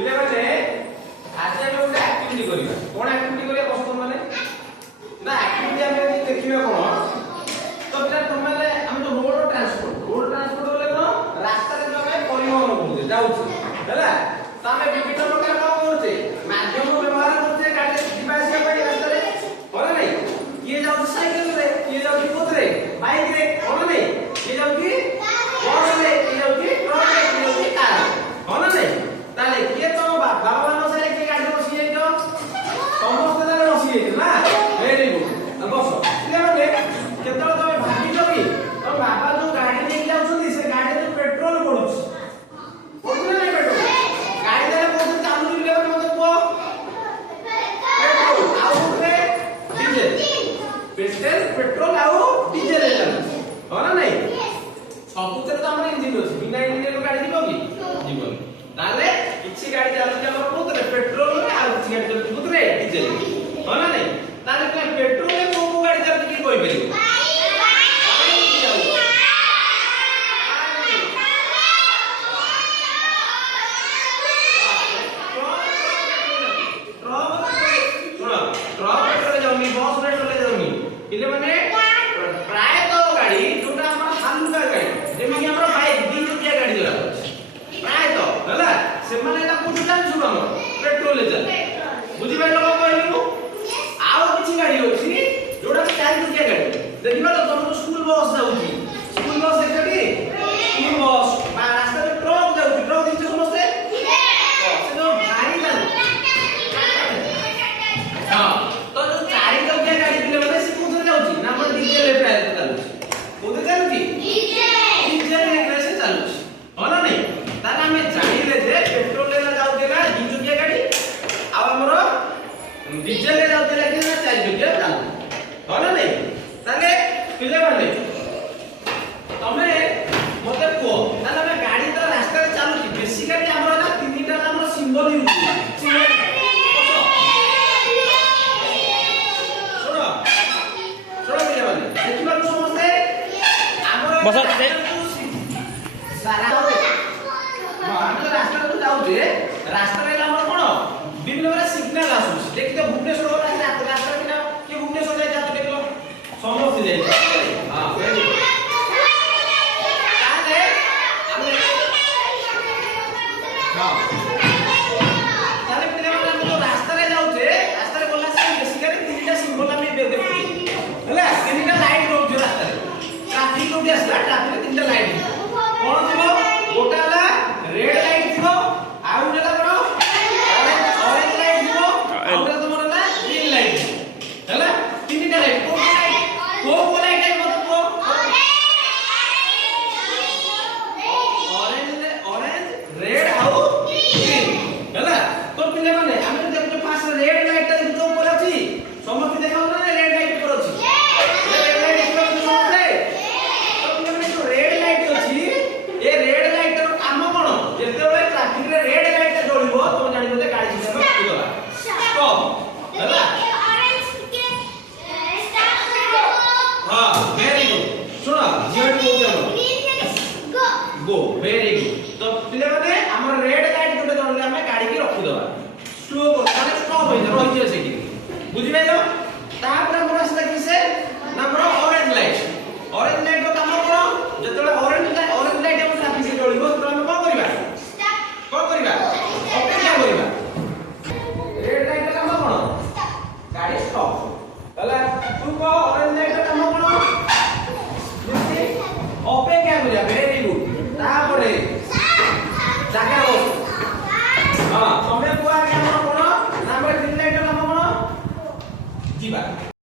ପିଲା ମାନେ ଆଜି ଆମେ ଗୋଟେ ଆକ୍ଟିଭିଟି କରିବା କୋन ଆକ୍ଟିଭିଟି କରିବା କଷ୍ଟ ମାନେ ନା ଆକ୍ଟିଭିଟି ଆମେ ଦେଖିବା କୋन तो पिला तमले हम तो रोड ट्रांसपोर्ट बोले कोन रास्ता रे जमे परिवहन करते जाउछ हैला त हमें विभिन्न प्रकार काम करते माध्यम व्यवहार करते गाड़ी जीवा आसिया पई रास्ता रे होला नै किए जाउछ साइकिल रे किए जाउछ कोत रे बाइक रे होला नै किए जाउछ बस रे किए जाउछ ट्रक रे किए जाउछ कार होला नै ताले किए तो बाबा मान सारे के गाड़ी बसी जाइतो समस्त तारे बसी जाइतो ना वेरी गुड अब बस पिला माने केतळ तमे भाबिलो कि तो बाबा जो गाड़ी ले जाउछथि से गाड़ी रे पेट्रोल पडुछ पडुछ नै पेट्रोल गाड़ी रे कोन चालू बिले मते को पेट्रोल आउ रे डीजल पेट्रोल आउ डीजल रे चालू होला नै सबुतरे तो हमर इंजिन अछि बिना इंजिन रे गाड़ी जीवो कि जीवो ताले किछि गाड़ी चालू हमर कोतरे पेट्रोल रे आउ किछि गाड़ी चालू कोतरे डीजल होला नै ताले पेट्रोल रे को गाड़ी चालू कि कोइ परिबो इले माने प्राय तो गाड़ी जोटा हमर हालुका गाड़ी जेमी कि हमर बाइक 2 चकिया गाड़ी जोरा प्राय तो हला से माने एटा कोठी जान छु हम पेट्रोल ले चल बुझि भाई लोग कहलियो आउ किछि गाड़ी होछि जोटा 4 चकिया गाड़ी देखिबा तो तुम स्कूल बस जाउछि स्कूल बस देखि स्कूल बस बा रास्ता पे ट्रक जाउछि ट्रक दिस समस्ते से जो भारी जान हां तो जो 4 चकिया गाड़ी दिले माने ना मन डीजल रे प्राय चालू कोदे चालू डीजल रे कैसे चालू होला नै ताला हमें जानिले जे पेट्रोल रे जाउ देला 2 चकिया गाड़ी आ हमरो डीजल रे जाउ देला कि ना 4 चकिया चालू होला नै ताले पिले माने तमे मते को ताला हमें गाड़ी तो रास्ता रे चालू छी बेसी गाड़ी हमरो ना तीनटा हमरो सिंबल यूज बस सारा हम तो रास्ता रे जाउजे रास्ता रे हमर कोन विभिन्न प्रकार सिग्नल आसु देखि तो भुवनेश्वर वाला रास्ता रे कि भुवनेश्वर जाय जातो देखलो समस्त जाय हां वेरी गुड ताले हम हां ताले पिले हम तो रास्ता रे जाउजे रास्ता रे बोलला से बेसी करे तीनटा सिंबल हम देखु हला तीनटा लाइट रोज रास्ता रे ट्रैफिक रोड असला ट्रैफिक तीनटा लाइट कोन थिबो गोटाला रेड लाइट थिबो आउ नेला कोन ऑरेंज लाइट थिबो आउटा तमरा ना ग्रीन लाइट हला तीनटा लाइट को लाइट मत को ऑरेंज रेड आउ ग्रीन हला तो पिले माने हम देखो फास्ट रेड लाइट ता जो ऊपर अछि समस्त देखाउ ना रेड लाइट पर अछि गो वेरी गुड तो पिले माने हमर रेड लाइट जोटे जणले हम गाड़ी की रखि दबा स्लो माने स्टॉप होई रहि जे से की बुझि भाइलो